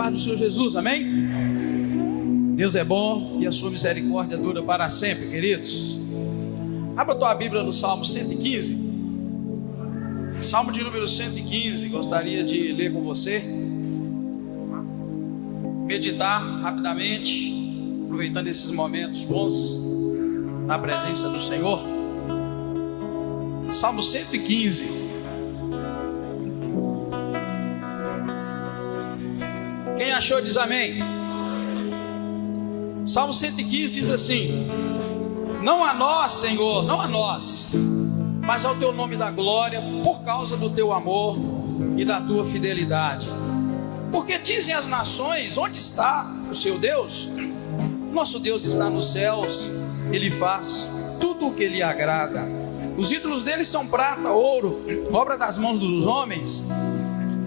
paz do Senhor Jesus, amém? Deus é bom e a sua misericórdia dura para sempre, queridos. Abra a tua Bíblia no Salmo 115. Salmo de número 115, gostaria de ler com você. Meditar rapidamente, aproveitando esses momentos bons na presença do Senhor. Salmo 115. Quem achou diz amém. Salmo 115 diz assim: não a nós, Senhor, não a nós, mas ao teu nome da glória, por causa do teu amor e da tua fidelidade. Porque dizem as nações: onde está o seu Deus? Nosso Deus está nos céus, ele faz tudo o que lhe agrada. Os ídolos deles são prata, ouro, obra das mãos dos homens.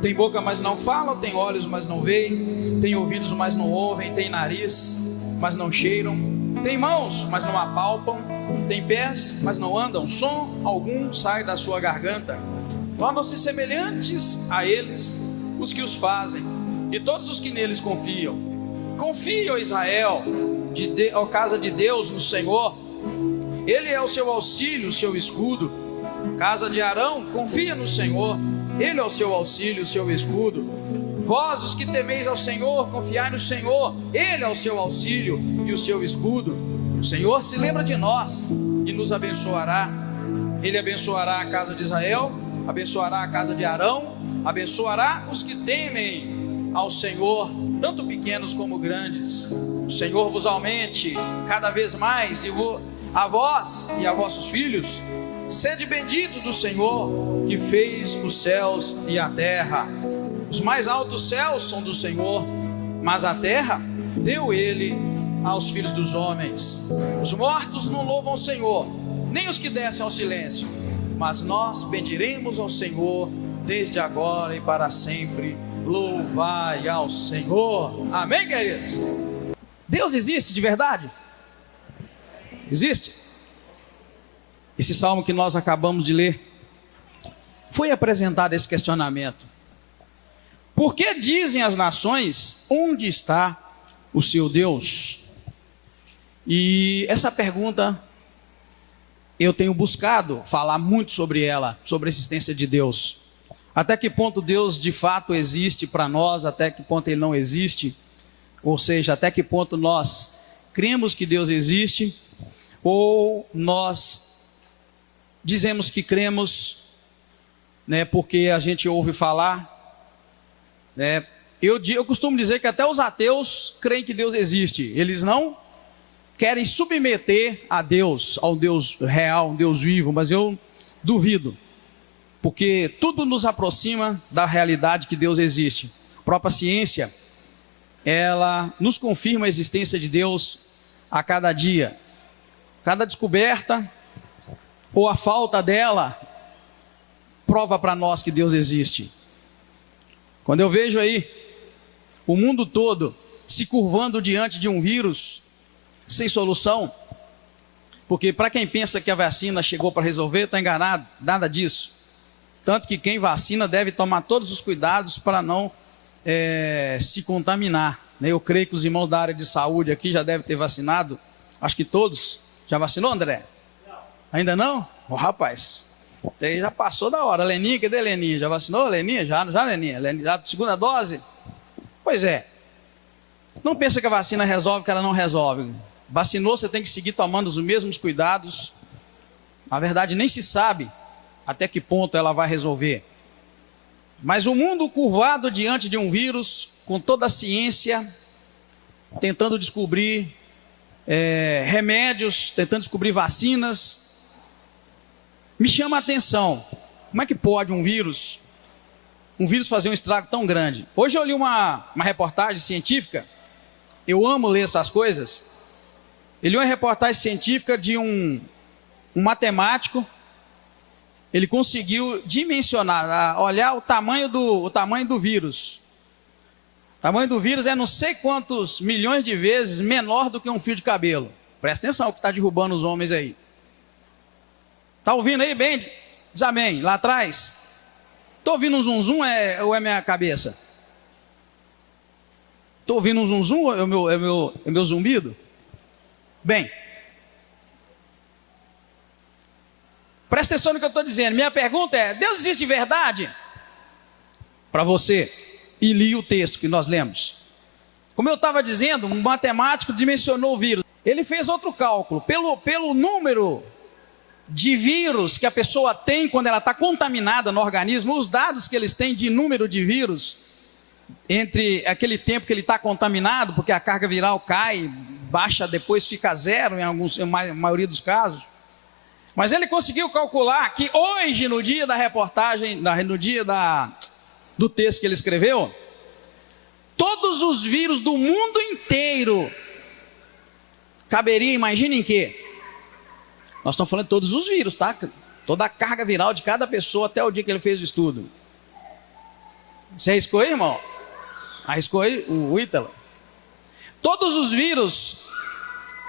Tem boca, mas não falam, tem olhos, mas não veem, tem ouvidos, mas não ouvem, tem nariz, mas não cheiram, tem mãos, mas não apalpam, tem pés, mas não andam, som algum sai da sua garganta. Tornam-se semelhantes a eles os que os fazem, e todos os que neles confiam. Confia, ó Israel, ó casa de Deus, no Senhor. Ele é o seu auxílio, o seu escudo. Casa de Arão, confia no Senhor. Ele é o seu auxílio, o seu escudo. Vós, os que temeis ao Senhor, confiai no Senhor. Ele é o seu auxílio e o seu escudo. O Senhor se lembra de nós e nos abençoará. Ele abençoará a casa de Israel, abençoará a casa de Arão, abençoará os que temem ao Senhor, tanto pequenos como grandes. O Senhor vos aumente cada vez mais, e a vós e a vossos filhos. Sede benditos do Senhor, que fez os céus e a terra. Os mais altos céus são do Senhor, mas a terra deu ele aos filhos dos homens. Os mortos não louvam o Senhor, nem os que descem ao silêncio, mas nós bendiremos ao Senhor desde agora e para sempre. Louvai ao Senhor. Amém, queridos? Deus existe de verdade? Existe? Esse salmo que nós acabamos de ler, foi apresentado esse questionamento: por que dizem as nações, onde está o seu Deus? E essa pergunta eu tenho buscado falar muito sobre ela, sobre a existência de Deus. Até que ponto Deus de fato existe para nós, até que ponto ele não existe, ou seja, até que ponto nós cremos que Deus existe, ou nós dizemos que cremos, né, porque a gente ouve falar, né? Eu costumo dizer que até os ateus creem que Deus existe. Eles não querem submeter a Deus, ao Deus real, um Deus vivo, mas eu duvido, porque tudo nos aproxima da realidade que Deus existe. A própria ciência, ela nos confirma a existência de Deus a cada dia. Cada descoberta, ou a falta dela, prova para nós que Deus existe. Quando eu vejo aí o mundo todo se curvando diante de um vírus sem solução, porque para quem pensa que a vacina chegou para resolver, está enganado, nada disso. Tanto que quem vacina deve tomar todos os cuidados para não se contaminar. Eu creio que os irmãos da área de saúde aqui já devem ter vacinado, acho que todos. Já vacinou, André? Ainda não? Oh, rapaz, você já passou da hora. Leninha, cadê Leninha? Já vacinou, Leninha? Já Leninha? Já segunda dose? Pois é. Não pensa que a vacina resolve, que ela não resolve. Vacinou, você tem que seguir tomando os mesmos cuidados. Na verdade, nem se sabe até que ponto ela vai resolver. Mas o mundo curvado diante de um vírus, com toda a ciência, tentando descobrir remédios, tentando descobrir vacinas, me chama a atenção. Como é que pode um vírus fazer um estrago tão grande? Hoje eu li uma reportagem científica, eu amo ler essas coisas. Eu li uma reportagem científica de um matemático. Ele conseguiu dimensionar, olhar o tamanho do vírus. O tamanho do vírus é não sei quantos milhões de vezes menor do que um fio de cabelo. Presta atenção que está derrubando os homens aí. Está ouvindo aí bem? Diz amém. Lá atrás. Estou ouvindo um zum-zum ou é minha cabeça? Estou ouvindo um zum zum, é meu zumbido? Bem, presta atenção no que eu estou dizendo. Minha pergunta é: Deus existe de verdade? Para você, e li o texto que nós lemos. Como eu estava dizendo, um matemático dimensionou o vírus. Ele fez outro cálculo. Pelo número de vírus que a pessoa tem quando ela está contaminada no organismo, os dados que eles têm de número de vírus, entre aquele tempo que ele está contaminado, porque a carga viral cai, baixa, depois fica zero em maioria dos casos. Mas ele conseguiu calcular que hoje, no dia da reportagem, no dia do texto que ele escreveu, todos os vírus do mundo inteiro caberia, imagine em quê? Nós estamos falando de todos os vírus, tá? Toda a carga viral de cada pessoa até o dia que ele fez o estudo. Você arriscou aí, irmão? Arriscou aí o Ítalo? Todos os vírus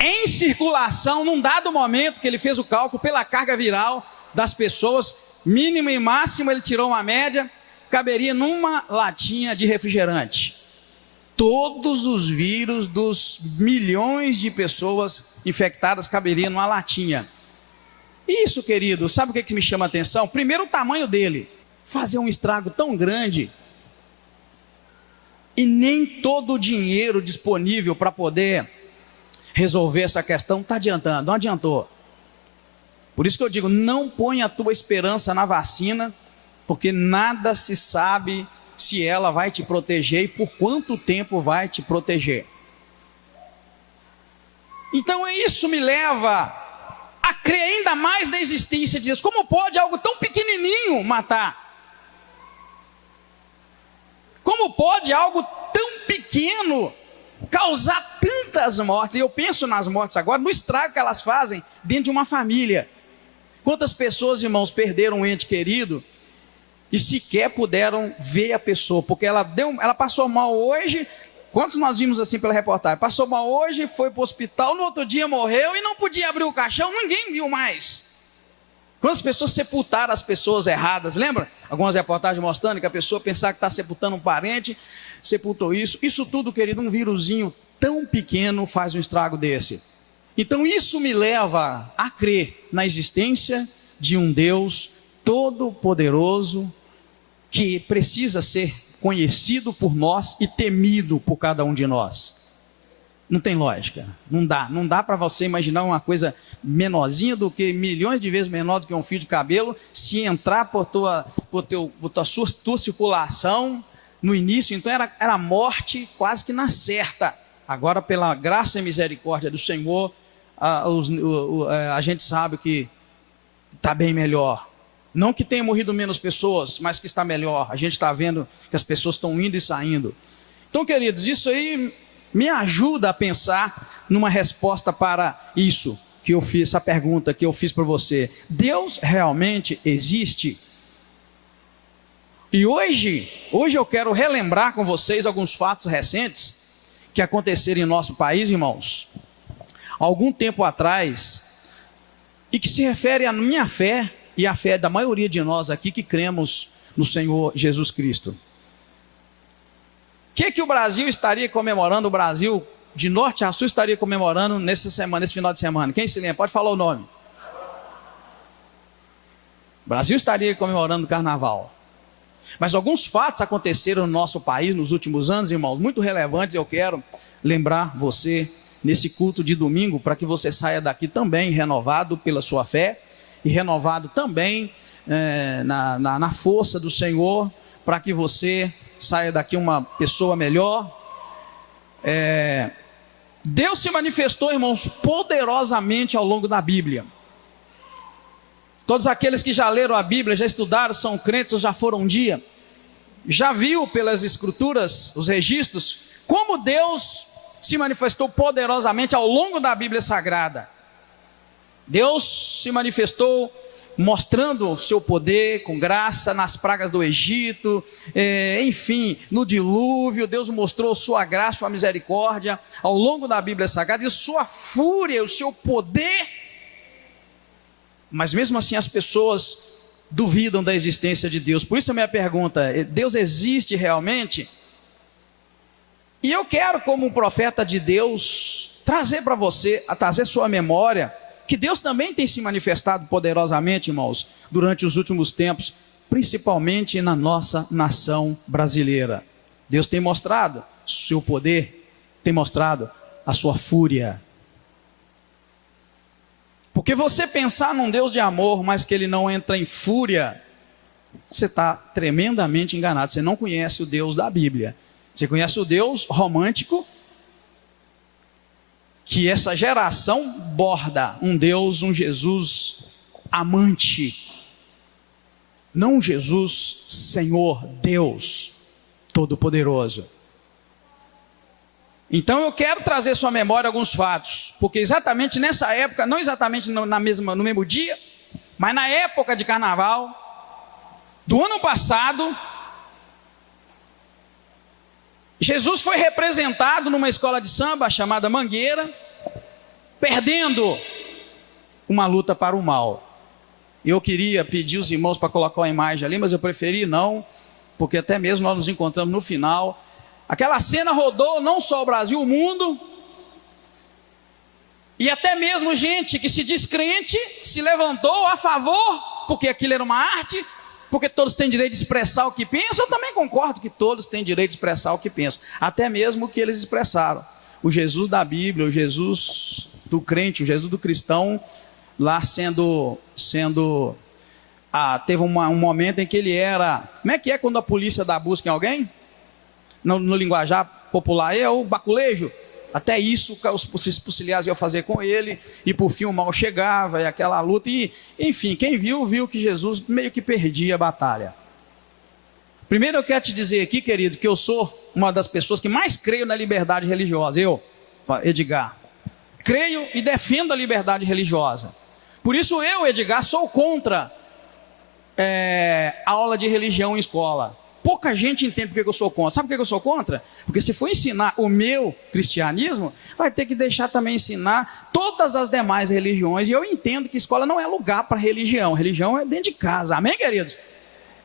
em circulação, num dado momento que ele fez o cálculo pela carga viral das pessoas, mínimo e máximo, ele tirou uma média, caberia numa latinha de refrigerante. Todos os vírus dos milhões de pessoas infectadas caberiam numa latinha. Isso, querido, sabe o que me chama a atenção? Primeiro, o tamanho dele. Fazer um estrago tão grande e nem todo o dinheiro disponível para poder resolver essa questão está adiantando, não adiantou. Por isso que eu digo, não ponha a tua esperança na vacina, porque nada se sabe se ela vai te proteger e por quanto tempo vai te proteger. Então isso me leva a crer ainda mais na existência de Deus. Como pode algo tão pequenininho matar? Como pode algo tão pequeno causar tantas mortes? E eu penso nas mortes agora, no estrago que elas fazem dentro de uma família. Quantas pessoas, irmãos, perderam um ente querido e sequer puderam ver a pessoa, porque ela passou mal hoje. Quantos nós vimos assim pela reportagem? Passou mal hoje, foi para o hospital, no outro dia morreu e não podia abrir o caixão, ninguém viu mais. Quantas pessoas sepultaram as pessoas erradas? Lembra? Algumas reportagens mostrando que a pessoa pensava que está sepultando um parente, sepultou isso. Isso tudo, querido, um vírusinho tão pequeno faz um estrago desse. Então isso me leva a crer na existência de um Deus todo-poderoso que precisa ser conhecido por nós e temido por cada um de nós. Não tem lógica, não dá para você imaginar uma coisa menorzinha do que milhões de vezes menor do que um fio de cabelo, se entrar por tua circulação no início. Então era morte quase que na certa. Agora, pela graça e misericórdia do Senhor, a gente sabe que está bem melhor. Não que tenha morrido menos pessoas, mas que está melhor. A gente está vendo que as pessoas estão indo e saindo. Então, queridos, isso aí me ajuda a pensar numa resposta para isso que eu fiz, essa pergunta que eu fiz para você. Deus realmente existe? E hoje eu quero relembrar com vocês alguns fatos recentes que aconteceram em nosso país, irmãos, algum tempo atrás, e que se refere à minha fé e à fé da maioria de nós aqui que cremos no Senhor Jesus Cristo. O que o Brasil estaria comemorando? O Brasil, de norte a sul, estaria comemorando nesse final de semana. Quem se lembra? Pode falar o nome. O Brasil estaria comemorando o carnaval. Mas alguns fatos aconteceram no nosso país nos últimos anos, irmãos, muito relevantes. Eu quero lembrar você nesse culto de domingo, para que você saia daqui também renovado pela sua fé e renovado também na força do Senhor, para que você saia daqui uma pessoa melhor. Deus se manifestou, irmãos, poderosamente ao longo da Bíblia. Todos aqueles que já leram a Bíblia, já estudaram, são crentes ou já foram um dia, já viu pelas escrituras, os registros, como Deus se manifestou poderosamente ao longo da Bíblia Sagrada. Deus se manifestou mostrando o seu poder com graça nas pragas do Egito, enfim, no dilúvio. Deus mostrou sua graça, sua misericórdia ao longo da Bíblia Sagrada, e sua fúria, o seu poder. Mas mesmo assim as pessoas duvidam da existência de Deus. Por isso a minha pergunta: Deus existe realmente? E eu quero, como um profeta de Deus, trazer para você, trazer sua memória, que Deus também tem se manifestado poderosamente, irmãos, durante os últimos tempos, principalmente na nossa nação brasileira. Deus tem mostrado seu poder, tem mostrado a sua fúria. Porque você pensar num Deus de amor, mas que ele não entra em fúria, você está tremendamente enganado. Você não conhece o Deus da Bíblia. Você conhece o Deus romântico, que essa geração borda um Deus, um Jesus amante. Não Jesus, Senhor, Deus Todo-Poderoso. Então eu quero trazer à sua memória alguns fatos, porque exatamente nessa época, não exatamente no mesmo dia, mas na época de carnaval, do ano passado, Jesus foi representado numa escola de samba chamada Mangueira, perdendo uma luta para o mal. Eu queria pedir os irmãos para colocar uma imagem ali, mas eu preferi não, porque até mesmo nós nos encontramos no final. Aquela cena rodou não só o Brasil, o mundo, e até mesmo gente que se diz crente se levantou a favor, porque aquilo era uma arte, porque todos têm direito de expressar o que pensam. Eu também concordo que todos têm direito de expressar o que pensam, até mesmo o que eles expressaram. O Jesus da Bíblia, o Jesus do crente, o Jesus do cristão, lá teve um momento em que ele era, como é que é quando a polícia dá busca em alguém? No linguajar popular, é o baculejo. Até isso os policiais iam fazer com ele, e por fim o mal chegava, e aquela luta, e enfim, quem viu que Jesus meio que perdia a batalha. Primeiro eu quero te dizer aqui, querido, que eu sou uma das pessoas que mais creio na liberdade religiosa. Eu, Edgar, creio e defendo a liberdade religiosa. Por isso eu, Edgar, sou contra aula de religião em escola. Pouca gente entende porque eu sou contra. Sabe por que eu sou contra? Porque se for ensinar o meu cristianismo, vai ter que deixar também ensinar todas as demais religiões. E eu entendo que escola não é lugar para religião. Religião é dentro de casa. Amém, queridos?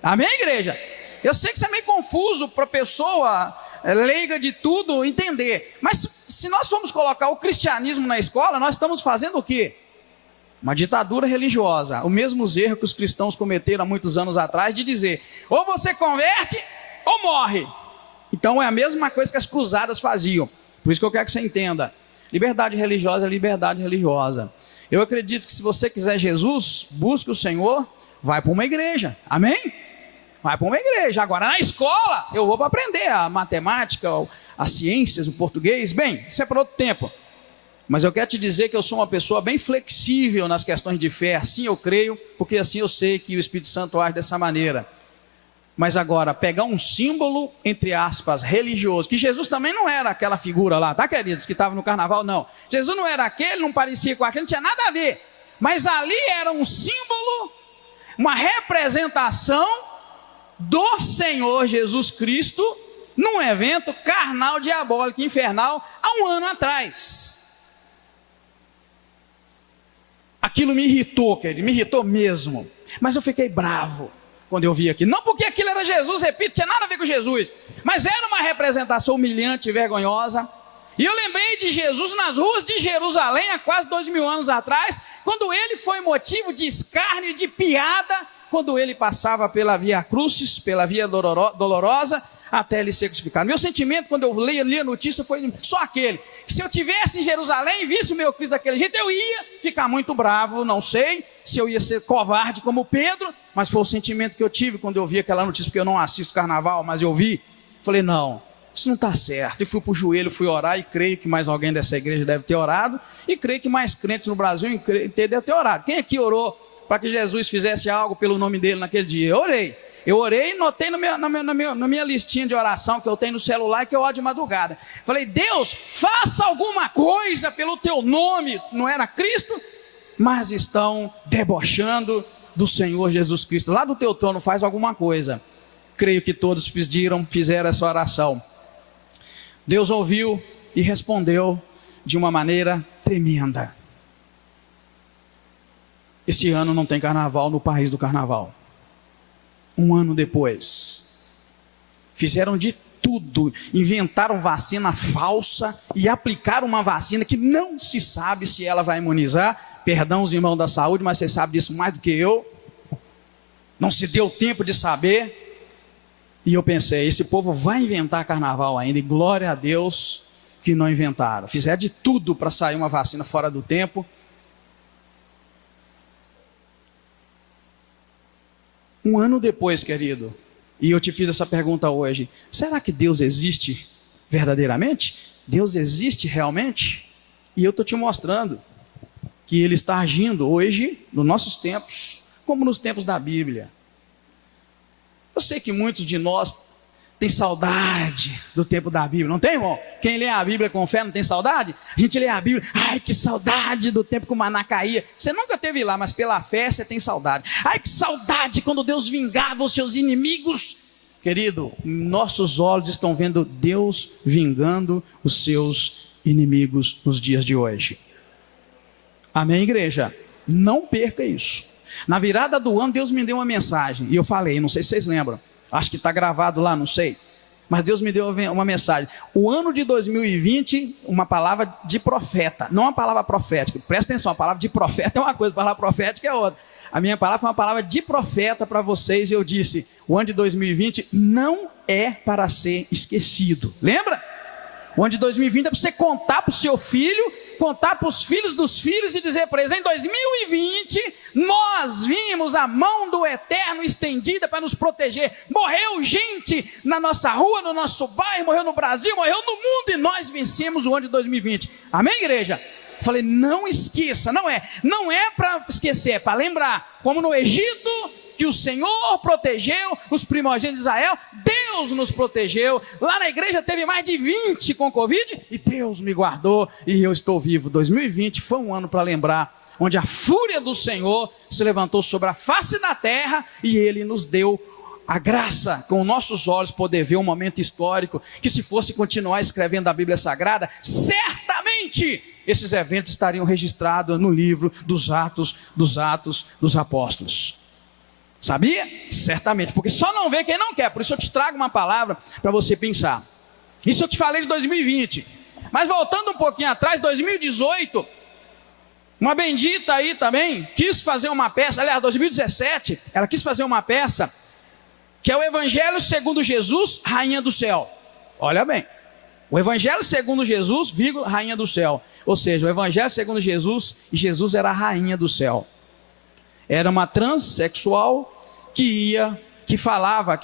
Amém, igreja? Eu sei que isso é meio confuso para a pessoa leiga de tudo entender. Mas se nós formos colocar o cristianismo na escola, nós estamos fazendo o quê? Uma ditadura religiosa, o mesmo erro que os cristãos cometeram há muitos anos atrás, de dizer, ou você converte, ou morre. Então é a mesma coisa que as cruzadas faziam. Por isso que eu quero que você entenda, liberdade religiosa é liberdade religiosa. Eu acredito que se você quiser Jesus, busque o Senhor, vai para uma igreja, amém? Vai para uma igreja. Agora na escola, eu vou para aprender a matemática, as ciências, o português, bem, isso é para outro tempo. Mas eu quero te dizer que eu sou uma pessoa bem flexível nas questões de fé. Assim eu creio, porque assim eu sei que o Espírito Santo age dessa maneira. Mas agora, pegar um símbolo, entre aspas, religioso, que Jesus também não era aquela figura lá, tá, queridos, que estava no carnaval, não. Jesus não era aquele, não parecia com aquele, não tinha nada a ver. Mas ali era um símbolo, uma representação do Senhor Jesus Cristo, num evento carnal, diabólico, infernal, há um ano atrás. Aquilo me irritou, querido, me irritou mesmo. Mas eu fiquei bravo quando eu vi aquilo. Não porque aquilo era Jesus, repito, tinha nada a ver com Jesus. Mas era uma representação humilhante e vergonhosa. E eu lembrei de Jesus nas ruas de Jerusalém, há quase 2000 anos atrás, quando ele foi motivo de escárnio e de piada, quando ele passava pela Via Crucis, pela Via Dolorosa, até ele ser crucificado. Meu sentimento quando eu li a notícia foi só aquele, que se eu tivesse em Jerusalém e visse o meu Cristo daquele jeito, eu ia ficar muito bravo. Não sei se eu ia ser covarde como Pedro, mas foi o sentimento que eu tive quando eu vi aquela notícia, porque eu não assisto carnaval, mas eu vi. Falei, não, isso não está certo. E fui para o joelho, fui orar, e creio que mais alguém dessa igreja deve ter orado, e creio que mais crentes no Brasil inteiro devem ter orado. Quem aqui orou para que Jesus fizesse algo pelo nome dele naquele dia? Eu orei. Eu orei e notei na minha listinha de oração que eu tenho no celular, que eu oro de madrugada. Falei, Deus, faça alguma coisa pelo teu nome. Não era Cristo, mas estão debochando do Senhor Jesus Cristo. Lá do teu trono faz alguma coisa. Creio que todos fizeram essa oração. Deus ouviu e respondeu de uma maneira tremenda. Esse ano não tem carnaval no país do carnaval. Um ano depois, fizeram de tudo. Inventaram vacina falsa e aplicaram uma vacina que não se sabe se ela vai imunizar. Perdão os irmãos da saúde, mas vocês sabem disso mais do que eu. Não se deu tempo de saber. E eu pensei, esse povo vai inventar carnaval ainda. E glória a Deus que não inventaram. Fizeram de tudo para sair uma vacina fora do tempo. Um ano depois, querido, e eu te fiz essa pergunta hoje, será que Deus existe verdadeiramente? Deus existe realmente? E eu estou te mostrando que Ele está agindo hoje, nos nossos tempos, como nos tempos da Bíblia. Eu sei que muitos de nós têm saudade do tempo da Bíblia, não tem, irmão? Quem lê a Bíblia com fé não tem saudade? A gente lê a Bíblia, ai que saudade do tempo que o maná caía. Você nunca esteve lá, mas pela fé você tem saudade. Ai que saudade quando Deus vingava os seus inimigos. Querido, nossos olhos estão vendo Deus vingando os seus inimigos nos dias de hoje. Amém, igreja? Não perca isso. Na virada do ano, Deus me deu uma mensagem, e eu falei, não sei se vocês lembram, acho que está gravado lá, não sei, mas Deus me deu uma mensagem. O ano de 2020, uma palavra de profeta, não uma palavra profética, presta atenção, a palavra de profeta é uma coisa, a palavra profética é outra. A minha palavra foi uma palavra de profeta para vocês, e eu disse, o ano de 2020 não é para ser esquecido, lembra? O ano de 2020 é para você contar para o seu filho, contar para os filhos dos filhos e dizer para eles, em 2020 nós vimos a mão do Eterno estendida para nos proteger. Morreu gente na nossa rua, no nosso bairro, morreu no Brasil, morreu no mundo e nós vencemos o ano de 2020. Amém, igreja? Eu falei, não esqueça, não é para esquecer, é para lembrar, como no Egito, que o Senhor protegeu os primogênitos de Israel, Deus nos protegeu. Lá na igreja teve mais de 20 com Covid e Deus me guardou e eu estou vivo. 2020 foi um ano para lembrar, onde a fúria do Senhor se levantou sobre a face da terra e Ele nos deu a graça, com nossos olhos, poder ver um momento histórico, que se fosse continuar escrevendo a Bíblia Sagrada, certamente esses eventos estariam registrados no livro dos Atos dos Apóstolos. Sabia? Certamente, porque só não vê quem não quer. Por isso eu te trago uma palavra para você pensar. Isso eu te falei de 2020. Mas voltando um pouquinho atrás, 2018, uma bendita aí também quis fazer uma peça, aliás, 2017, ela quis fazer uma peça que é o Evangelho segundo Jesus, Rainha do Céu. Olha bem, o Evangelho segundo Jesus, vírgula, Rainha do Céu. Ou seja, o Evangelho segundo Jesus, e Jesus era a Rainha do Céu. Era uma transexual que falava,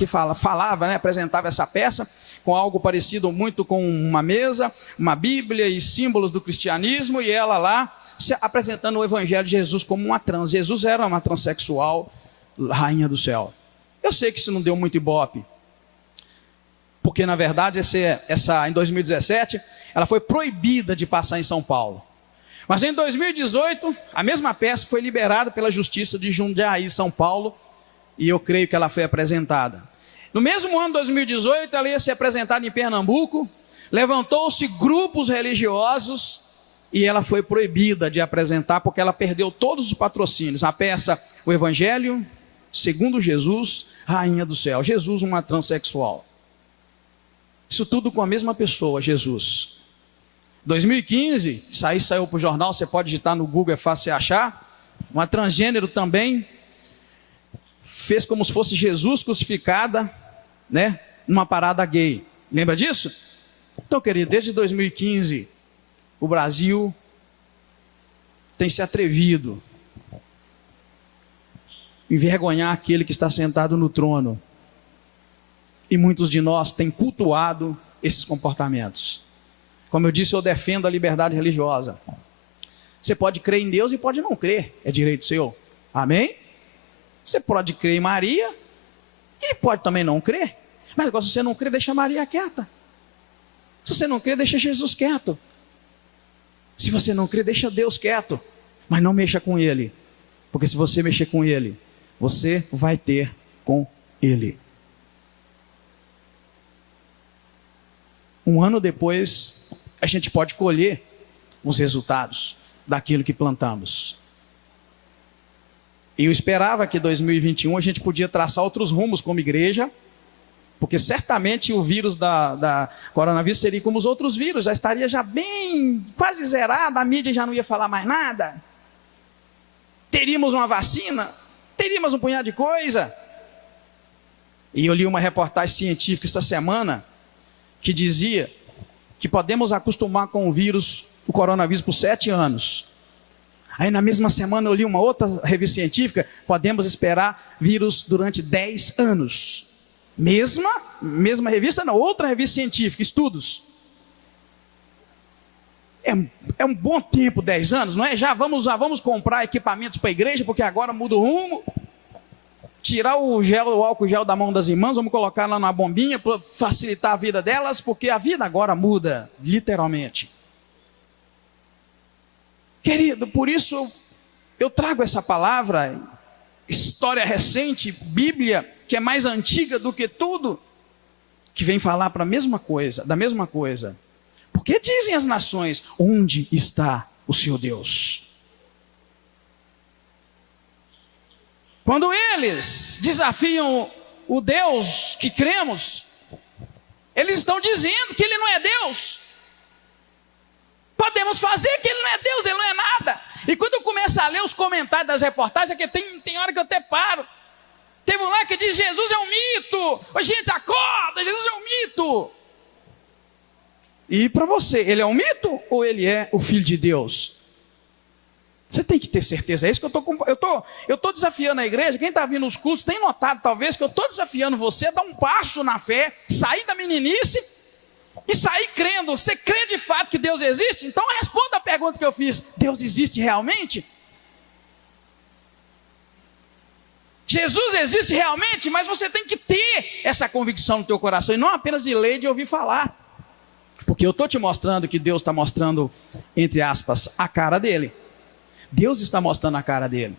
né, apresentava essa peça com algo parecido muito com uma mesa, uma Bíblia e símbolos do cristianismo, e ela lá se apresentando o Evangelho de Jesus como uma trans. Jesus era uma transexual, Rainha do Céu. Eu sei que isso não deu muito ibope, porque na verdade essa em 2017 ela foi proibida de passar em São Paulo. Mas em 2018, a mesma peça foi liberada pela Justiça de Jundiaí, São Paulo, e eu creio que ela foi apresentada. No mesmo ano de 2018, ela ia ser apresentada em Pernambuco, levantou-se grupos religiosos, e ela foi proibida de apresentar, porque ela perdeu todos os patrocínios. A peça, o Evangelho, segundo Jesus, Rainha do Céu. Jesus, uma transexual. Isso tudo com a mesma pessoa, Jesus. 2015, saiu para o jornal, você pode digitar no Google, é fácil você achar. Uma transgênero também fez como se fosse Jesus crucificada, né, numa parada gay. Lembra disso? Então, querido, desde 2015, o Brasil tem se atrevido a envergonhar aquele que está sentado no trono. E muitos de nós têm cultuado esses comportamentos. Como eu disse, eu defendo a liberdade religiosa. Você pode crer em Deus e pode não crer, é direito seu. Amém? Você pode crer em Maria e pode também não crer. Mas agora, se você não crer, deixa Maria quieta. Se você não crer, deixa Jesus quieto. Se você não crer, deixa Deus quieto. Mas não mexa com Ele. Porque se você mexer com Ele, você vai ter com Ele. Um ano depois, a gente pode colher os resultados daquilo que plantamos. E eu esperava que em 2021 a gente podia traçar outros rumos como igreja, Porque certamente o vírus da coronavírus seria como os outros vírus, já estaria já bem, quase zerado, a mídia já não ia falar mais nada. Teríamos uma vacina, teríamos um punhado de coisa. E eu li uma reportagem científica essa semana, que dizia que podemos acostumar com o vírus, o coronavírus, por 7 anos. Aí na mesma semana eu li uma outra revista científica, podemos esperar vírus durante 10 anos. Mesma revista, não, outra revista científica, estudos. É um bom tempo, 10 anos, não é? Já vamos comprar equipamentos para a igreja, porque agora muda o rumo. Tirar o álcool gel da mão das irmãs, vamos colocar lá na bombinha para facilitar a vida delas, porque a vida agora muda, literalmente. Querido, por isso eu trago essa palavra, história recente, Bíblia, que é mais antiga do que tudo, que vem falar da mesma coisa. Porque dizem as nações, onde está o seu Deus? Quando eles desafiam o Deus que cremos, eles estão dizendo que Ele não é Deus. Podemos fazer que Ele não é Deus, Ele não é nada. E quando eu começo a ler os comentários das reportagens, é que tem hora que eu até paro. Teve um lá que diz, Jesus é um mito. Ô, gente, acorda, Jesus é um mito. E para você, Ele é um mito ou Ele é o Filho de Deus? Você tem que ter certeza, é isso que eu estou desafiando a igreja. Quem está vindo nos cultos tem notado talvez que eu estou desafiando você a dar um passo na fé, sair da meninice e sair crendo. Você crê de fato que Deus existe? Então responda a pergunta que eu fiz: Deus existe realmente? Jesus existe realmente? Mas você tem que ter essa convicção no teu coração, e não apenas de ler e de ouvir falar. Porque eu estou te mostrando que Deus está mostrando, entre aspas, a cara dele. Deus está mostrando a cara dele.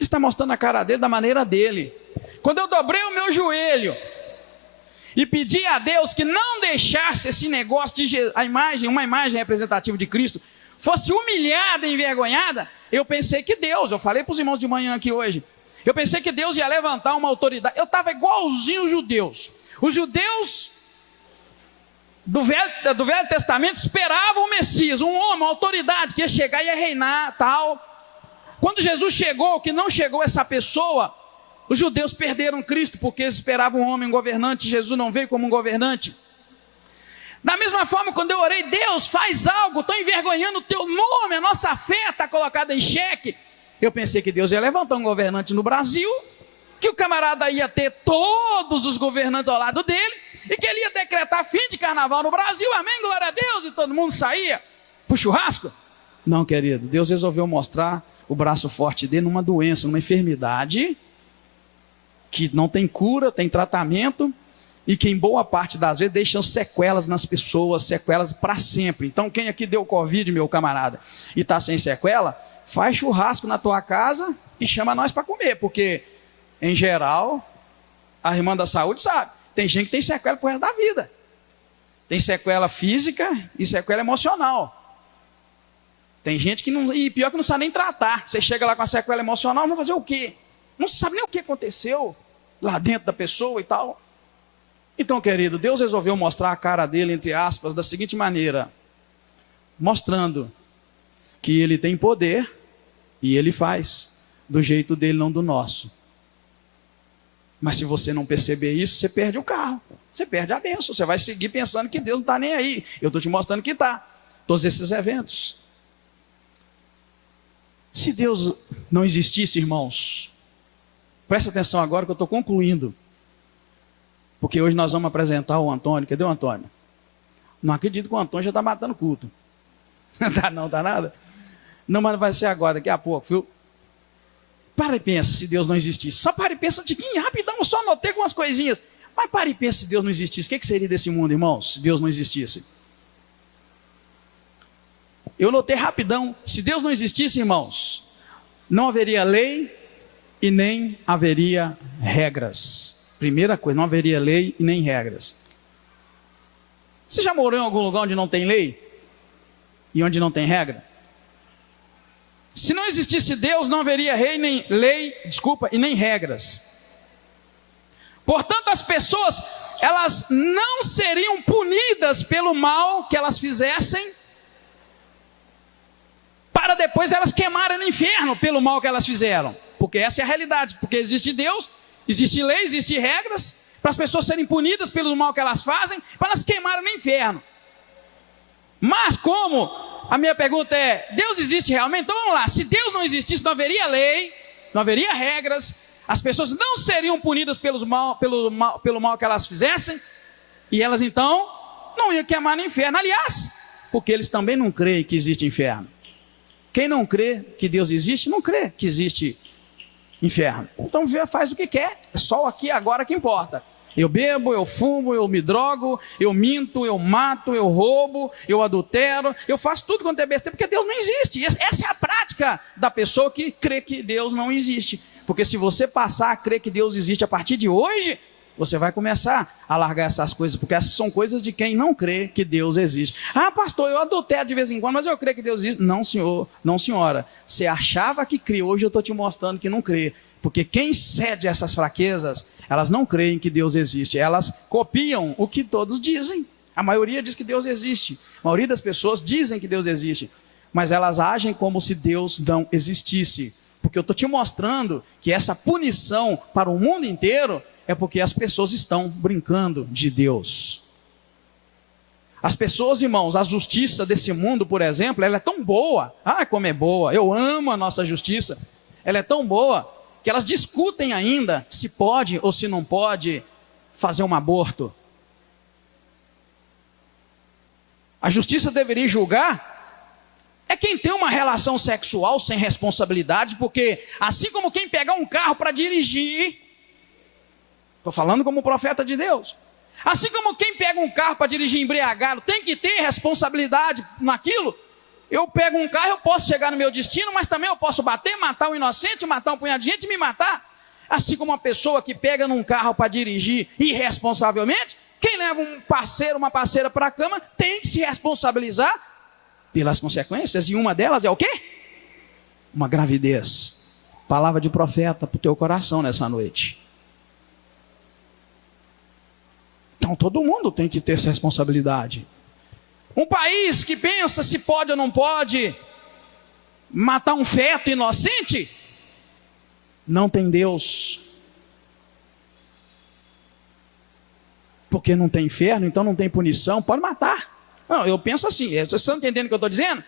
Está mostrando a cara dele da maneira dele. Quando eu dobrei o meu joelho e pedi a Deus que não deixasse esse negócio de uma imagem representativa de Cristo, fosse humilhada e envergonhada, eu pensei que Deus, eu falei para os irmãos de manhã aqui hoje, eu pensei que Deus ia levantar uma autoridade. Eu estava igualzinho os judeus. Os judeus do Velho Testamento esperavam o Messias, um homem, uma autoridade que ia chegar e ia reinar, tal. Quando Jesus chegou, que não chegou essa pessoa, os judeus perderam Cristo, porque eles esperavam um homem, um governante. Jesus não veio como um governante. Da mesma forma, quando eu orei, Deus, faz algo, estou envergonhando o teu nome, a nossa fé está colocada em xeque. Eu pensei que Deus ia levantar um governante no Brasil, que o camarada ia ter todos os governantes ao lado dele, e que ele ia decretar fim de carnaval no Brasil, amém, glória a Deus, e todo mundo saía para o churrasco. Não, querido, Deus resolveu mostrar o braço forte dele numa doença, numa enfermidade, que não tem cura, tem tratamento, e que em boa parte das vezes deixam sequelas nas pessoas, sequelas para sempre. Então quem aqui deu Covid, meu camarada, e está sem sequela, faz churrasco na tua casa e chama nós para comer, porque em geral, a irmã da saúde sabe, tem gente que tem sequela pro resto da vida. Tem sequela física e sequela emocional. Tem gente que não, e pior que não sabe nem tratar. Você chega lá com a sequela emocional, vai fazer o quê? Não sabe nem o que aconteceu lá dentro da pessoa e tal. Então, querido, Deus resolveu mostrar a cara dele, entre aspas, da seguinte maneira: mostrando que ele tem poder e ele faz do jeito dele, não do nosso. Mas se você não perceber isso, você perde o carro, você perde a bênção, você vai seguir pensando que Deus não está nem aí. Eu estou te mostrando que está. Todos esses eventos. Se Deus não existisse, irmãos, presta atenção agora que eu estou concluindo. Porque hoje nós vamos apresentar o Antônio. Cadê o Antônio? Não acredito que o Antônio já está matando culto. Não tá nada? Não, mas vai ser agora, daqui a pouco, viu? Para e pensa se Deus não existisse. Só para e pensa um tiquinho, rapidão, eu só anotei algumas coisinhas. Mas para e pensa se Deus não existisse. O que seria desse mundo, irmãos, se Deus não existisse? Eu notei rapidão. Se Deus não existisse, irmãos, não haveria lei e nem haveria regras. Primeira coisa, não haveria lei e nem regras. Você já morou em algum lugar onde não tem lei? E onde não tem regra? Se não existisse Deus, não haveria lei e nem regras. Portanto, as pessoas, elas não seriam punidas pelo mal que elas fizessem, para depois elas queimarem no inferno pelo mal que elas fizeram. Porque essa é a realidade. Porque existe Deus, existe lei, existe regras, para as pessoas serem punidas pelo mal que elas fazem, para elas queimarem no inferno. Mas como, a minha pergunta é, Deus existe realmente? Então vamos lá, se Deus não existisse, não haveria lei, não haveria regras, as pessoas não seriam punidas pelo mal que elas fizessem, e elas então não iam queimar no inferno. Aliás, porque eles também não creem que existe inferno. Quem não crê que Deus existe, não crê que existe inferno. Então faz o que quer, é só o aqui e agora que importa. Eu bebo, eu fumo, eu me drogo, eu minto, eu mato, eu roubo, eu adultero, eu faço tudo quanto é besteira, porque Deus não existe. Essa é a prática da pessoa que crê que Deus não existe. Porque se você passar a crer que Deus existe a partir de hoje, você vai começar a largar essas coisas, porque essas são coisas de quem não crê que Deus existe. Ah, pastor, eu adultero de vez em quando, mas eu creio que Deus existe. Não, senhor, não, senhora. Você achava que crê, hoje eu estou te mostrando que não crê. Porque quem cede a essas fraquezas, elas não creem que Deus existe, elas copiam o que todos dizem. A maioria diz que Deus existe, a maioria das pessoas dizem que Deus existe, mas elas agem como se Deus não existisse. Porque eu estou te mostrando que essa punição para o mundo inteiro é porque as pessoas estão brincando de Deus. As pessoas, irmãos, a justiça desse mundo, por exemplo, ela é tão boa. Ah, como é boa, eu amo a nossa justiça. Ela é tão boa que elas discutem ainda se pode ou se não pode fazer um aborto. A justiça deveria julgar é quem tem uma relação sexual sem responsabilidade, porque assim como quem pegar um carro para dirigir, estou falando como profeta de Deus, assim como quem pega um carro para dirigir embriagado tem que ter responsabilidade naquilo. Eu pego um carro, eu posso chegar no meu destino, mas também eu posso bater, matar um inocente, matar um punhado de gente e me matar. Assim como uma pessoa que pega num carro para dirigir irresponsavelmente, quem leva um parceiro, uma parceira para a cama, tem que se responsabilizar pelas consequências, e uma delas é o quê? Uma gravidez. Palavra de profeta para o teu coração nessa noite. Então todo mundo tem que ter essa responsabilidade. Um país que pensa se pode ou não pode matar um feto inocente, não tem Deus. Porque não tem inferno, então não tem punição, pode matar. Não, eu penso assim, vocês estão entendendo o que eu estou dizendo?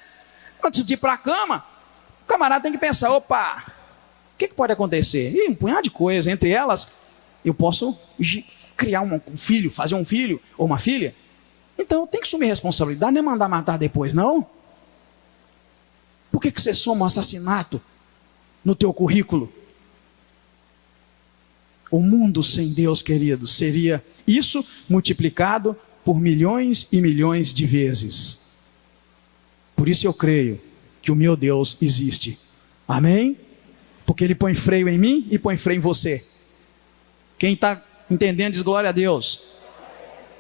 Antes de ir para a cama, o camarada tem que pensar, opa, o que pode acontecer? Um punhado de coisas, entre elas, eu posso criar um filho, fazer um filho ou uma filha. Então eu tenho que assumir responsabilidade, não é mandar matar depois, não. Por que você soma um assassinato no teu currículo? O mundo sem Deus, querido, seria isso multiplicado por milhões e milhões de vezes. Por isso eu creio que o meu Deus existe. Amém? Porque Ele põe freio em mim e põe freio em você. Quem está entendendo diz glória a Deus.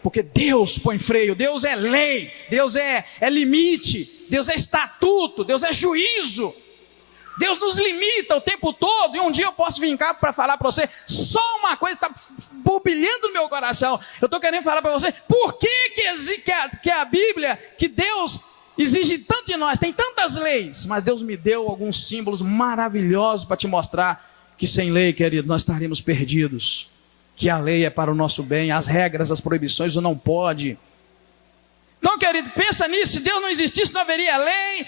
Porque Deus põe freio, Deus é lei, Deus é limite, Deus é estatuto, Deus é juízo. Deus nos limita o tempo todo, e um dia eu posso vir cá para falar para você, só uma coisa está borbulhando no meu coração. Eu estou querendo falar para você, por que a Bíblia, que Deus exige tanto de nós, tem tantas leis, mas Deus me deu alguns símbolos maravilhosos para te mostrar que sem lei, querido, nós estaríamos perdidos. Que a lei é para o nosso bem, as regras, as proibições, o não pode. Então, querido, pensa nisso, se Deus não existisse, não haveria lei,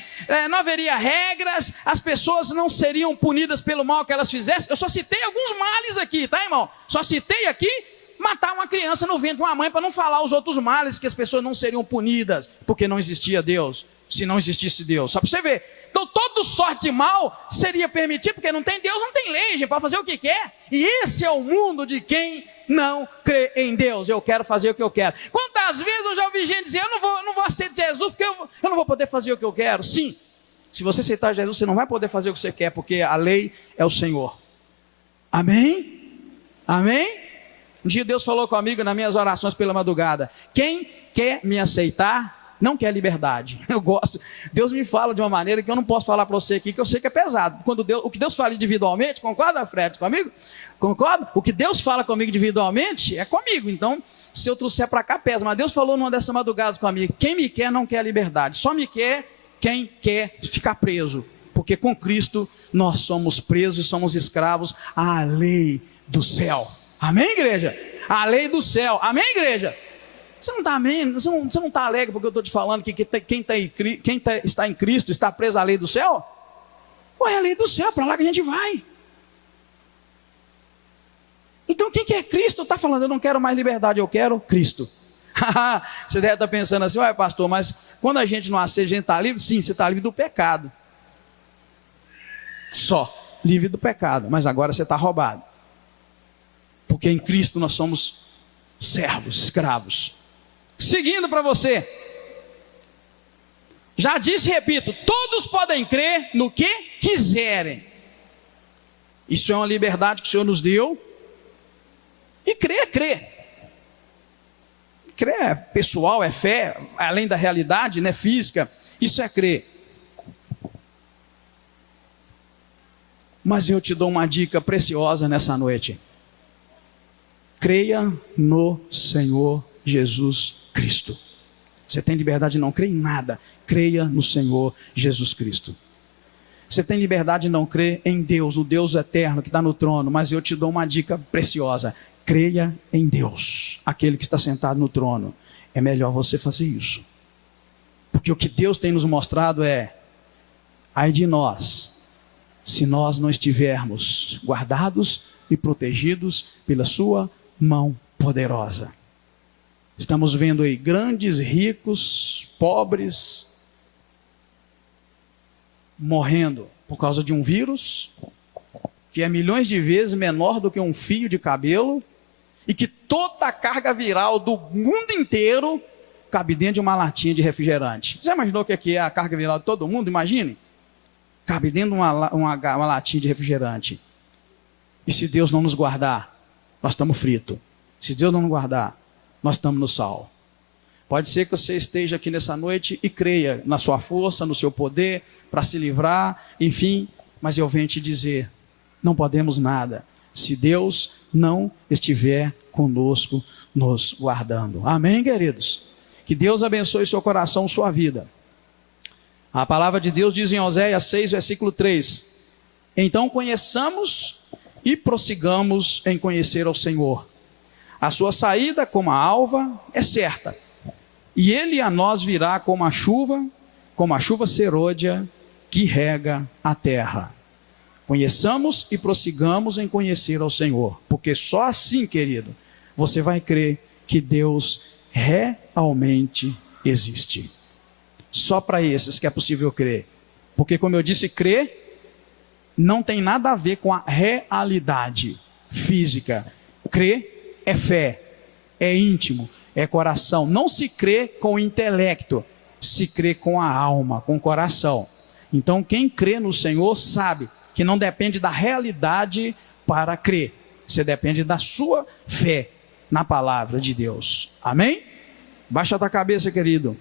não haveria regras, as pessoas não seriam punidas pelo mal que elas fizessem. Eu só citei alguns males aqui, tá, irmão? Só citei aqui matar uma criança no ventre de uma mãe, para não falar os outros males, que as pessoas não seriam punidas, porque não existia Deus, se não existisse Deus. Só para você ver. Então, toda sorte de mal seria permitido, porque não tem Deus, não tem lei, gente, para fazer o que quer. E esse é o mundo de quem não crê em Deus. Eu quero fazer o que eu quero. Quantas vezes eu já ouvi gente dizer, eu não vou aceitar Jesus, porque eu não vou poder fazer o que eu quero. Sim, se você aceitar Jesus, você não vai poder fazer o que você quer, porque a lei é o Senhor. Amém? Amém? Um dia Deus falou comigo nas minhas orações pela madrugada, quem quer me aceitar, não quer liberdade. Eu gosto. Deus me fala de uma maneira que eu não posso falar para você aqui, que eu sei que é pesado. O que Deus fala individualmente, concorda, Fred, comigo? Concorda? O que Deus fala comigo individualmente é comigo. Então, se eu trouxer para cá, pesa. Mas Deus falou numa dessas madrugadas comigo: quem me quer não quer liberdade. Só me quer quem quer ficar preso. Porque com Cristo nós somos presos e somos escravos à lei do céu. Amém, igreja? A lei do céu. Amém, igreja? Você não está amém? Você não está alegre porque eu estou te falando que quem está em Cristo está preso à lei do céu? Ué, é a lei do céu, para lá que a gente vai. Então quem quer Cristo está falando: eu não quero mais liberdade, eu quero Cristo. Você deve estar pensando assim: ué, pastor, mas quando a gente não aceita, a gente está livre? Sim, você está livre do pecado. Só livre do pecado, mas agora você está roubado. Porque em Cristo nós somos servos, escravos. Seguindo para você, já disse e repito: todos podem crer no que quiserem. Isso é uma liberdade que o Senhor nos deu. E crer é crer. Crer é pessoal, é fé, além da realidade, né, física. Isso é crer. Mas eu te dou uma dica preciosa nessa noite. Creia no Senhor Jesus Cristo. Você tem liberdade de não crer em nada. Creia no Senhor Jesus Cristo. Você tem liberdade de não crer em Deus, o Deus eterno que está no trono. Mas eu te dou uma dica preciosa. Creia em Deus, aquele que está sentado no trono. É melhor você fazer isso. Porque o que Deus tem nos mostrado é: ai de nós, se nós não estivermos guardados e protegidos pela sua mão poderosa. Estamos vendo aí grandes, ricos, pobres, morrendo por causa de um vírus que é milhões de vezes menor do que um fio de cabelo, e que toda a carga viral do mundo inteiro cabe dentro de uma latinha de refrigerante. Já imaginou o que é a carga viral de todo mundo? Imagine. Cabe dentro de uma latinha de refrigerante. E se Deus não nos guardar, nós estamos fritos. Se Deus não nos guardar, nós estamos no sal. Pode ser que você esteja aqui nessa noite e creia na sua força, no seu poder, para se livrar, enfim. Mas eu venho te dizer: não podemos nada se Deus não estiver conosco, nos guardando. Amém, queridos? Que Deus abençoe seu coração, sua vida. A palavra de Deus diz em Oséias 6, versículo 3: então conheçamos e prossigamos em conhecer ao Senhor. A sua saída como a alva é certa, e ele a nós virá como a chuva serôdia que rega a terra. Conheçamos e prossigamos em conhecer ao Senhor, porque só assim, querido, você vai crer que Deus realmente existe. Só para esses que é possível crer. Porque, como eu disse, crer não tem nada a ver com a realidade física. Crer é fé, é íntimo, é coração. Não se crê com o intelecto, se crê com a alma, com o coração. Então, quem crê no Senhor sabe que não depende da realidade para crer. Você depende da sua fé na palavra de Deus. Amém? Baixa a cabeça, querido.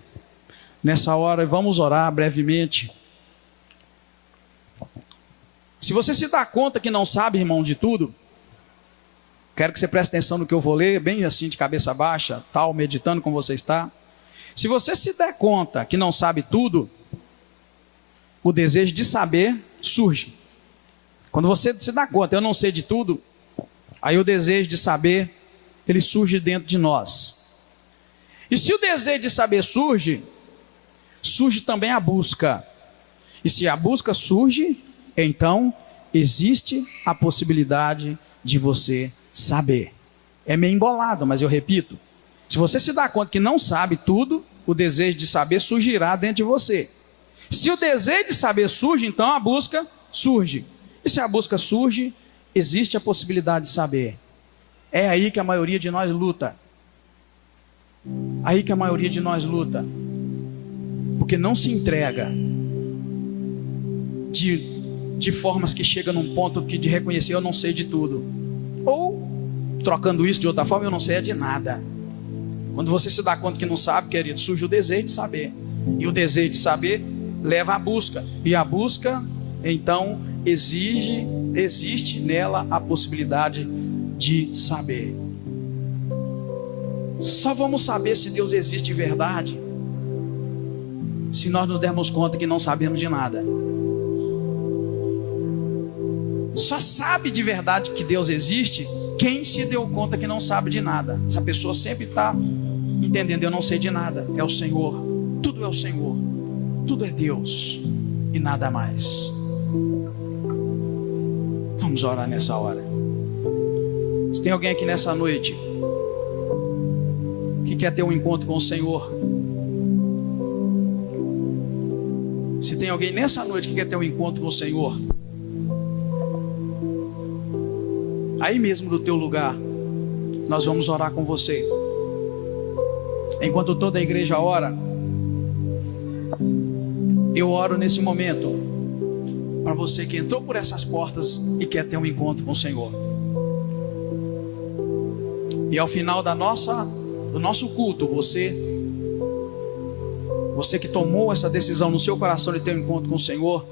Nessa hora, vamos orar brevemente. Se você se dá conta que não sabe, irmão, de tudo, quero que você preste atenção no que eu vou ler, bem assim, de cabeça baixa, tal, meditando como você está. Se você se der conta que não sabe tudo, o desejo de saber surge. Quando você se dá conta: eu não sei de tudo, aí o desejo de saber, ele surge dentro de nós. E se o desejo de saber surge também a busca. E se a busca surge, então existe a possibilidade de você saber. É meio embolado, mas eu repito: se você se dá conta que não sabe tudo, o desejo de saber surgirá dentro de você. Se o desejo de saber surge, então a busca surge. E se a busca surge, existe a possibilidade de saber. É aí que a maioria de nós luta. Aí que a maioria de nós luta. Porque não se entrega de formas que chega num ponto que de reconhecer: eu não sei de tudo. Ou, trocando isso de outra forma, eu não sei de nada. Quando você se dá conta que não sabe, querido, surge o desejo de saber. E o desejo de saber leva à busca. E a busca, então, existe nela a possibilidade de saber. Só vamos saber se Deus existe de verdade se nós nos dermos conta que não sabemos de nada. Só sabe de verdade que Deus existe quem se deu conta que não sabe de nada. Essa pessoa sempre está entendendo: eu não sei de nada, é o Senhor, tudo é o Senhor, tudo é Deus e nada mais. Vamos orar nessa hora. Se tem alguém aqui nessa noite que quer ter um encontro com o Senhor, se tem alguém nessa noite que quer ter um encontro com o Senhor, aí mesmo do teu lugar, nós vamos orar com você. Enquanto toda a igreja ora, eu oro nesse momento para você que entrou por essas portas e quer ter um encontro com o Senhor. E ao final do nosso culto, você que tomou essa decisão no seu coração de ter um encontro com o Senhor,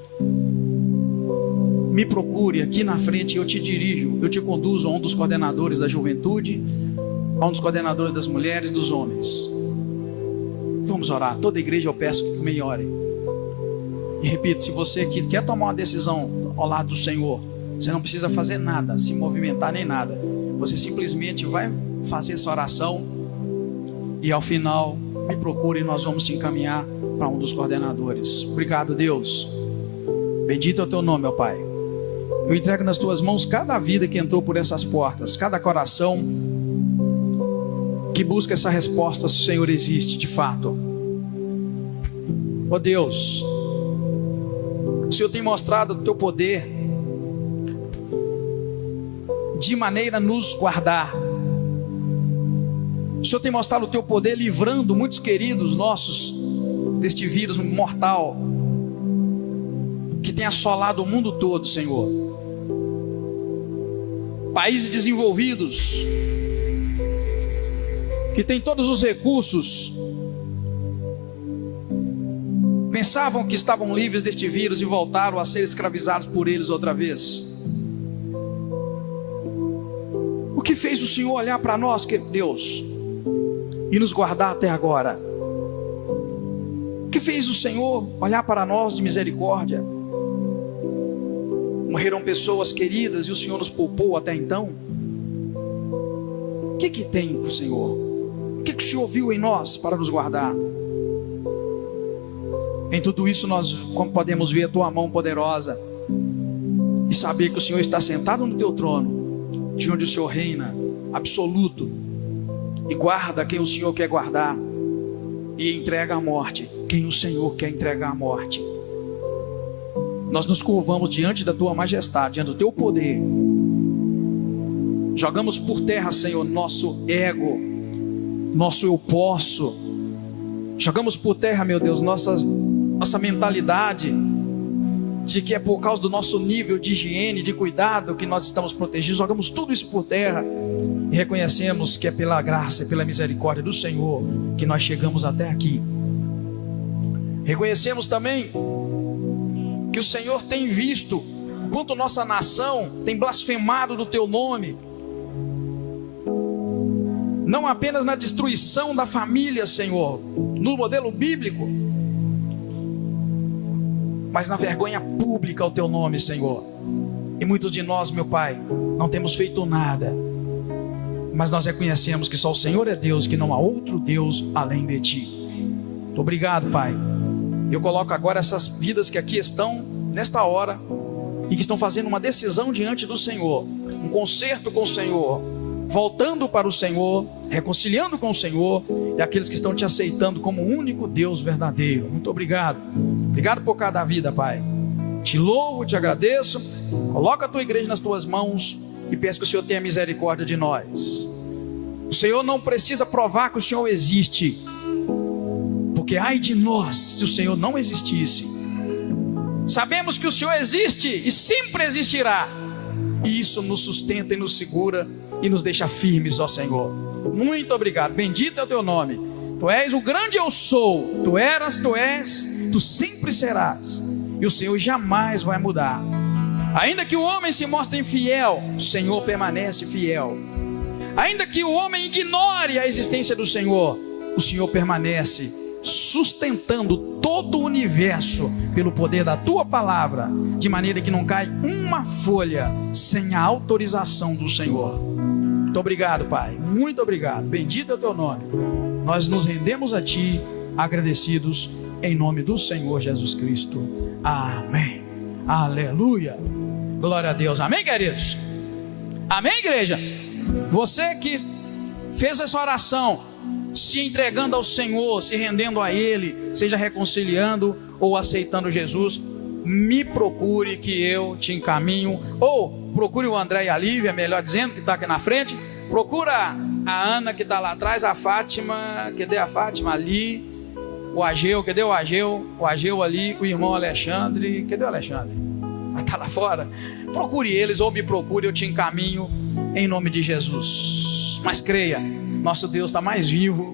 me procure aqui na frente, eu te dirijo, eu te conduzo a um dos coordenadores da juventude, a um dos coordenadores das mulheres, dos homens. Vamos orar. Toda a igreja eu peço que também ore. E repito, se você aqui quer tomar uma decisão ao lado do Senhor, você não precisa fazer nada, se movimentar nem nada. Você simplesmente vai fazer essa oração e ao final me procure e nós vamos te encaminhar para um dos coordenadores. Obrigado, Deus. Bendito é o teu nome, ó Pai. Eu entrego nas tuas mãos cada vida que entrou por essas portas, cada coração que busca essa resposta se o Senhor existe de fato. Ó Deus, o Senhor tem mostrado o teu poder de maneira a nos guardar. O Senhor tem mostrado o teu poder livrando muitos queridos nossos deste vírus mortal que tem assolado o mundo todo, Senhor. Países desenvolvidos que têm todos os recursos pensavam que estavam livres deste vírus e voltaram a ser escravizados por eles outra vez. O que fez o Senhor olhar para nós, Deus, e nos guardar até agora? O que fez o Senhor olhar para nós de misericórdia? Morreram pessoas queridas e o Senhor nos poupou até então. O que tem o Senhor? O que o Senhor viu em nós para nos guardar? Em tudo isso nós podemos ver a tua mão poderosa e saber que o Senhor está sentado no teu trono, de onde o Senhor reina absoluto e guarda quem o Senhor quer guardar e entrega à morte quem o Senhor quer entregar à morte. Nós nos curvamos diante da tua majestade, diante do teu poder. Jogamos por terra, Senhor, nosso ego, nosso eu posso. Jogamos por terra, meu Deus, nossa mentalidade de que é por causa do nosso nível de higiene, de cuidado que nós estamos protegidos. Jogamos tudo isso por terra e reconhecemos que é pela graça e pela misericórdia do Senhor que nós chegamos até aqui. Reconhecemos também que o Senhor tem visto o quanto nossa nação tem blasfemado do teu nome, não apenas na destruição da família, Senhor, no modelo bíblico, mas na vergonha pública ao teu nome, Senhor. E muitos de nós, meu Pai, não temos feito nada, mas nós reconhecemos que só o Senhor é Deus, que não há outro Deus além de ti. Obrigado, Pai. Eu coloco agora essas vidas que aqui estão nesta hora e que estão fazendo uma decisão diante do Senhor, um concerto com o Senhor, voltando para o Senhor, reconciliando com o Senhor, e aqueles que estão te aceitando como o único Deus verdadeiro. Muito obrigado. Obrigado por cada vida, Pai. Te louvo, te agradeço. Coloca a tua igreja nas tuas mãos e peço que o Senhor tenha misericórdia de nós. O Senhor não precisa provar que o Senhor existe, porque ai de nós se o Senhor não existisse. Sabemos que o Senhor existe e sempre existirá, e isso nos sustenta e nos segura e nos deixa firmes, ó Senhor. Muito obrigado. Bendito é o teu nome. Tu és o grande eu sou. Tu eras, tu és, tu sempre serás. E o Senhor jamais vai mudar. Ainda que o homem se mostre infiel, o Senhor permanece fiel. Ainda que o homem ignore a existência do Senhor, o Senhor permanece sustentando todo o universo pelo poder da tua palavra, de maneira que não cai uma folha sem a autorização do Senhor. Muito obrigado, Pai. Muito obrigado. Bendito é o teu nome. Nós nos rendemos a ti, agradecidos, em nome do Senhor Jesus Cristo. Amém. Aleluia. Glória a Deus. Amém, queridos? Amém, igreja? Você que fez essa oração, se entregando ao Senhor, se rendendo a Ele, seja reconciliando ou aceitando Jesus, me procure que eu te encaminho, ou procure o André e a Lívia, melhor dizendo, que está aqui na frente. Procura a Ana que está lá atrás, a Fátima, cadê a Fátima ali? O Ageu, cadê o Ageu? O Ageu ali, o irmão Alexandre, cadê o Alexandre? Está lá fora. Procure eles ou me procure, eu te encaminho em nome de Jesus. Mas creia, nosso Deus está mais vivo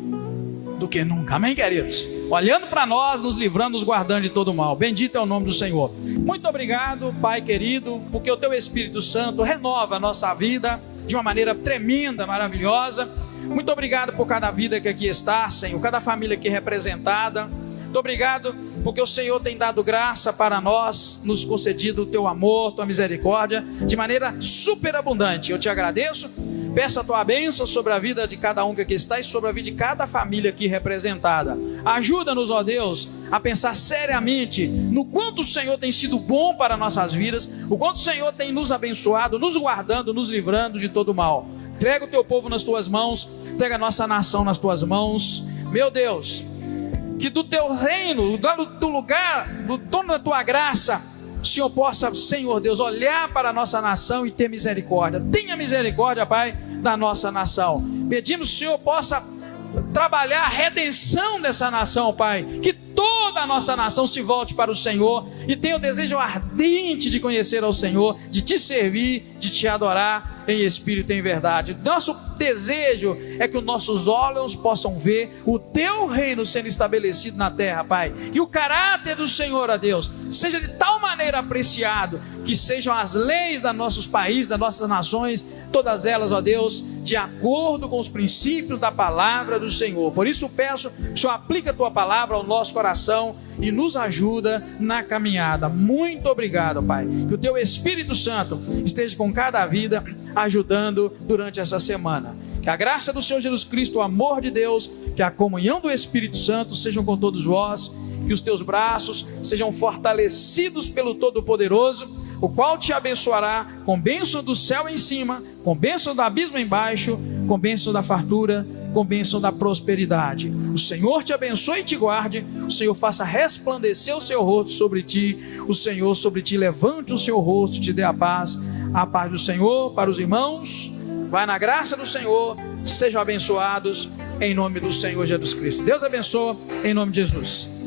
do que nunca. Amém, queridos? Olhando para nós, nos livrando, nos guardando de todo mal. Bendito é o nome do Senhor. Muito obrigado, Pai querido, porque o teu Espírito Santo renova a nossa vida de uma maneira tremenda, maravilhosa. Muito obrigado por cada vida que aqui está, Senhor, cada família aqui representada. Muito obrigado porque o Senhor tem dado graça para nós, nos concedido o teu amor, tua misericórdia, de maneira superabundante. Eu te agradeço, peço a tua bênção sobre a vida de cada um que aqui está e sobre a vida de cada família aqui representada. Ajuda-nos, ó Deus, a pensar seriamente no quanto o Senhor tem sido bom para nossas vidas, o quanto o Senhor tem nos abençoado, nos guardando, nos livrando de todo mal. Entrega o teu povo nas tuas mãos, entrega a nossa nação nas tuas mãos, meu Deus. Que do teu reino, do lugar, do dono da tua graça, o Senhor possa, Senhor Deus, olhar para a nossa nação e ter misericórdia. Tenha misericórdia, Pai, da nossa nação. Pedimos que o Senhor possa trabalhar a redenção dessa nação, Pai. Que toda a nossa nação se volte para o Senhor e tenha o desejo ardente de conhecer ao Senhor, de te servir, de te adorar em espírito e em verdade. Nosso desejo é que os nossos olhos possam ver o teu reino sendo estabelecido na terra, Pai. Que o caráter do Senhor, ó Deus, seja de tal maneira apreciado, que sejam as leis dos nossos países, das nossas nações, todas elas, ó Deus, de acordo com os princípios da palavra do Senhor. Por isso peço que o Senhor aplique a tua palavra ao nosso coração e nos ajuda na caminhada. Muito obrigado, Pai. Que o teu Espírito Santo esteja com cada vida, ajudando durante essa semana. Que a graça do Senhor Jesus Cristo, o amor de Deus, que a comunhão do Espírito Santo sejam com todos vós, que os teus braços sejam fortalecidos pelo Todo-Poderoso, o qual te abençoará com bênção do céu em cima, com bênção do abismo embaixo, com bênção da fartura, com bênção da prosperidade. O Senhor te abençoe e te guarde, o Senhor faça resplandecer o seu rosto sobre ti, o Senhor sobre ti levante o seu rosto e te dê a paz do Senhor para os irmãos. Vai na graça do Senhor, sejam abençoados em nome do Senhor Jesus Cristo. Deus abençoe em nome de Jesus.